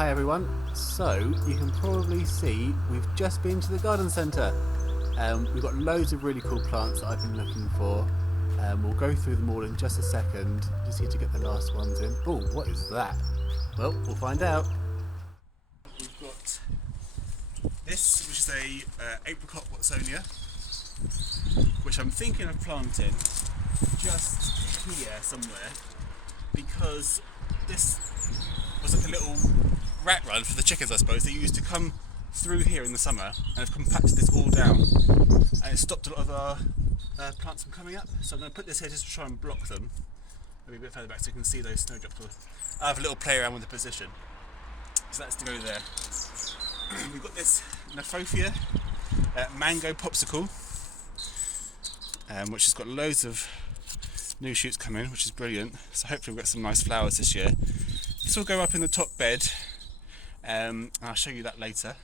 Hi everyone, so you can probably see we've just been to the garden centre. We've got loads of really cool plants that I've been looking for. We'll go through them all in just a second. Just need to get the last ones in. Oh, what is that? Well, we'll find out. We've got this, which is a apricot watsonia, which I'm thinking of planting just here somewhere, because this was like a little rat run for the chickens, I suppose. They used to come through here in the summer and have compacted this all down, and it stopped a lot of our plants from coming up. So I'm going to put this here just to try and block them. Maybe a bit further back so you can see those snowdrops. I have a little play around with the position. So that's to go there. We've got this Nephrophia mango popsicle, which has got loads of new shoots coming, which is brilliant. So hopefully we'll get some nice flowers this year. This will go up in the top bed, and I'll show you that later.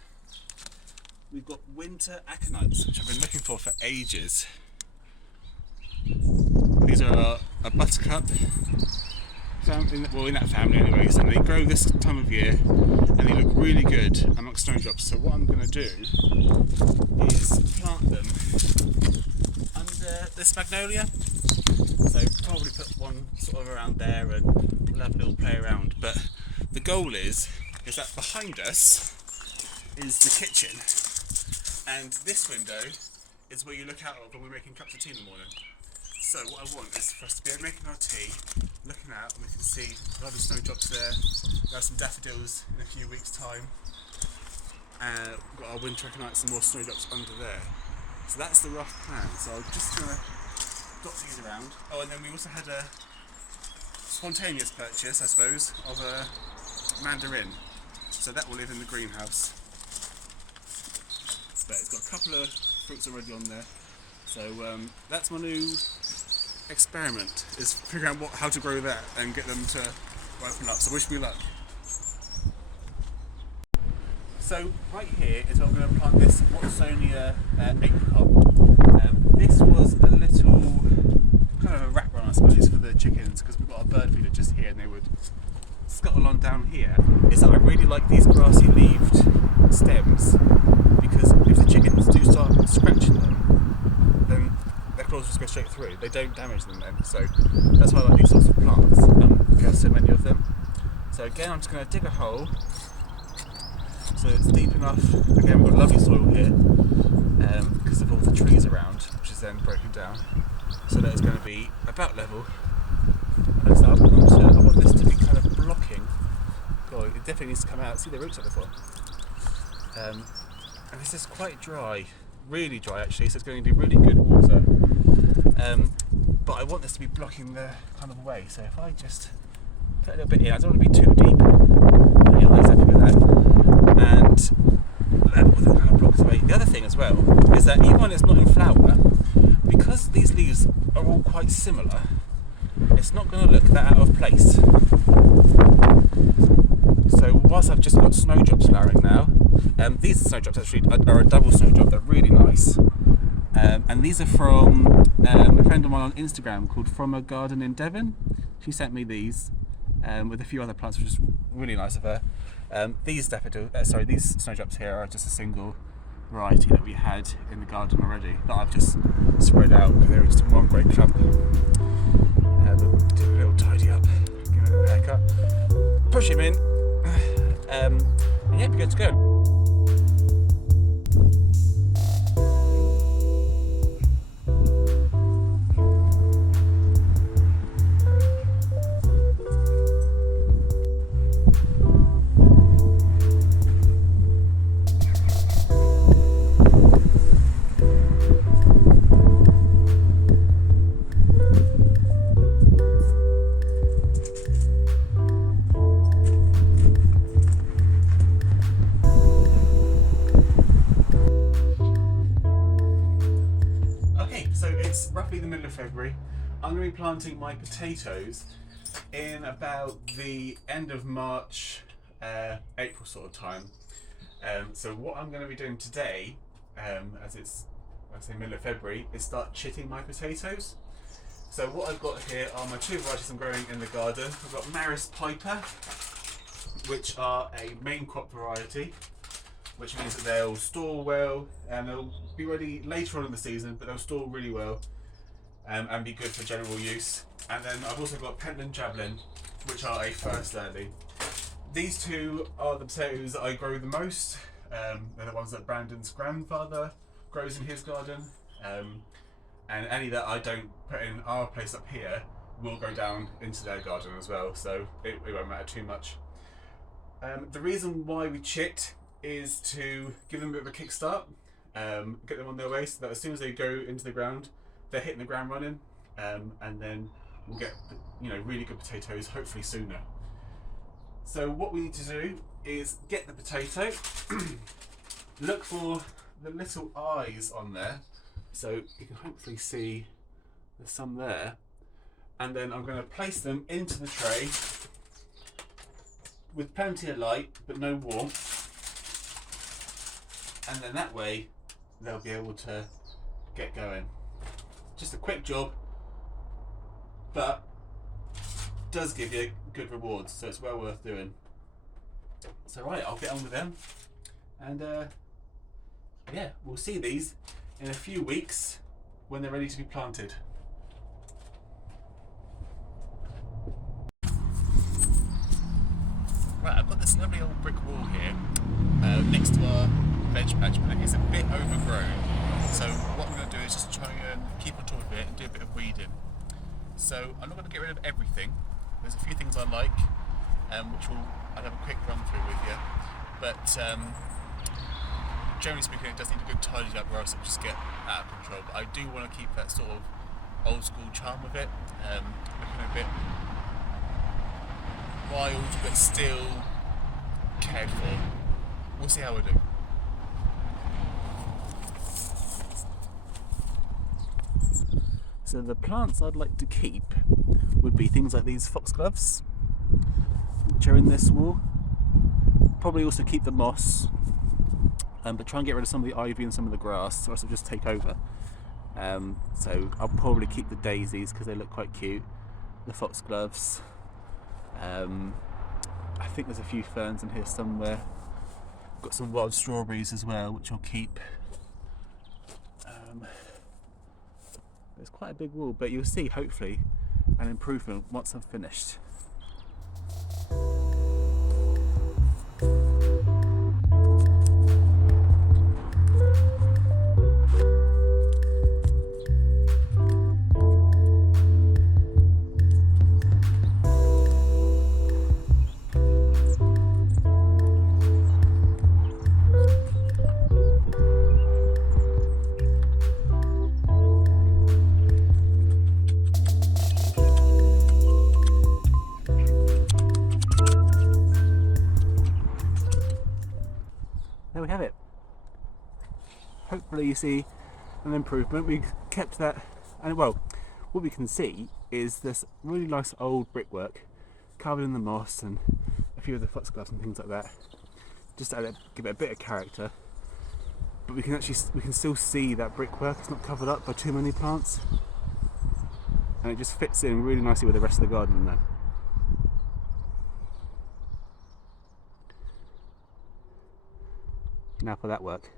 We've got winter aconites, which I've been looking for ages. These are a buttercup, in that family anyways, and they grow this time of year and they look really good amongst snowdrops. So what I'm going to do is plant them under this magnolia. So probably put one sort of around there and we'll have a little play around. But the goal is that behind us is the kitchen, and this window is where you look out of when we're making cups of tea in the morning. So what I want is for us to be making our tea, looking out, and we can see lovely snowdrops there. We'll have some daffodils in a few weeks' time. We've got our winter aconites and more snowdrops under there. So that's the rough plan. So I'm just going to dot these around. Oh, and then we also had a spontaneous purchase, I suppose, of a mandarin. So that will live in the greenhouse. But it's got a couple of fruits already on there. So that's my new experiment, is figuring out how to grow that and get them to ripen up. So wish me luck. So right here is where I'm going to plant this watsonia apricot. This was a little kind of a rat run, I suppose, for the chickens, because we've got a bird feeder just here and they would scuttle on down here. Is that I really like these grassy leaved stems, because if the chickens do start scratching them, then their claws just go straight through. They don't damage them then. So that's why I like these sorts of plants. We have so many of them. So again, I'm just going to dig a hole so it's deep enough. Again, we've got lovely soil here because of all the trees around, which is then broken down. So that is going to be about level. And so I want this to be kind of blocking. God, it definitely needs to come out. See the roots of it. And this is quite dry, really dry actually, so it's going to be really good water. But I want this to be blocking the kind of way. So if I just put a little bit in, I don't want to be too deep. Yeah, that's happy with that. And that kind of blocks away. The other thing as well is that even when it's not in flower, because these leaves are all quite similar, it's not going to look that out of place. So whilst I've just got snowdrops flowering now, these snowdrops actually are a double snowdrop. They're really nice. And these are from a friend of mine on Instagram called From a Garden in Devon. She sent me these with a few other plants, which is really nice of her. These snowdrops here are just a single variety that we had in the garden already that I've just spread out because they were just in one great clump. Do a little tidy up, give it a haircut, push him in, and yeah, we're good to go. Roughly the middle of February. I'm going to be planting my potatoes in about the end of March, April sort of time. So what I'm going to be doing today, as it's, like I say, middle of February, is start chitting my potatoes. So what I've got here are my two varieties I'm growing in the garden. I've got Maris Piper, which are a main crop variety, which means that they'll store well and they'll be ready later on in the season, but they'll store really well and be good for general use. And then I've also got Pentland Javelin, which are a first early. These two are the potatoes that I grow the most. They're the ones that Brandon's grandfather grows in his garden. And any that I don't put in our place up here will go down into their garden as well, so it won't matter too much. The reason why we chit is to give them a bit of a kickstart, get them on their way so that as soon as they go into the ground, they're hitting the ground running, and then we'll get really good potatoes hopefully sooner. So what we need to do is get the potato, look for the little eyes on there, so you can hopefully see there's some there, and then I'm going to place them into the tray with plenty of light but no warmth, and then that way they'll be able to get going. Just a quick job, but does give you good rewards, so it's well worth doing. So right, I'll get on with them, and yeah, we'll see these in a few weeks when they're ready to be planted. Right, I've got this lovely old brick wall here next to our veg patch, but it's a bit overgrown. So what I'm going to do is just try and keep on top of it and do a bit of weeding. So I'm not going to get rid of everything. There's a few things I like, which I'll have a quick run through with you. But generally speaking, it does need a good tidy up, or else it'll just get out of control. But I do want to keep that sort of old school charm with it, looking a bit wild but still cared for. We'll see how we do. So the plants I'd like to keep would be things like these foxgloves, which are in this wall. Probably also keep the moss, but try and get rid of some of the ivy and some of the grass, or else it'll just take over. So I'll probably keep the daisies because they look quite cute, the foxgloves. I think there's a few ferns in here somewhere. Got some wild strawberries as well, which I'll keep. It's quite a big wall, but you'll see hopefully an improvement once I'm finished. There we have it. Hopefully you see an improvement. We kept that, and well, what we can see is this really nice old brickwork covered in the moss and a few of the foxgloves and things like that, just to give it a bit of character. But we can still see that brickwork. It's not covered up by too many plants, and it just fits in really nicely with the rest of the garden now. Now for that work.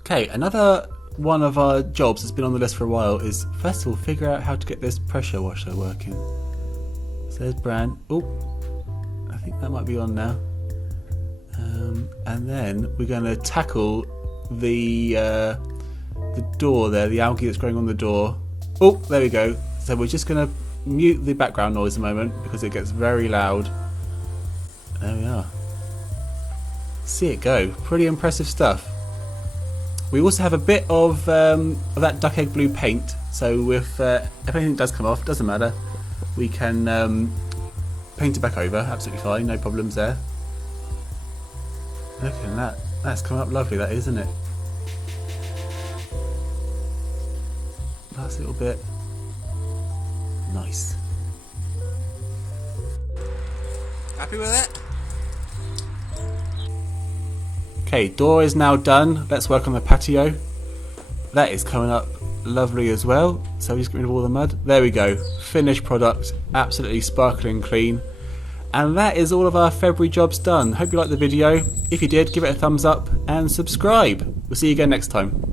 Okay, another one of our jobs that's been on the list for a while is first of all figure out how to get this pressure washer working. So there's Bran. Oh, I think that might be on now. And then we're going to tackle the door there, the algae that's growing on the door. Oh, there we go. So we're just going to mute the background noise a moment because it gets very loud. There we are. See it go. Pretty impressive stuff. We also have a bit of that duck egg blue paint, so if anything does come off, doesn't matter, we can paint it back over, absolutely fine, no problems there. Look at that, that's come up lovely, that is, isn't it? Last little bit. Nice. Happy with it? Okay, door is now done. Let's work on the patio. That is coming up lovely as well. So we just get rid of all the mud. There we go. Finished product. Absolutely sparkling clean. And that is all of our February jobs done. Hope you liked the video. If you did, give it a thumbs up and subscribe. We'll see you again next time.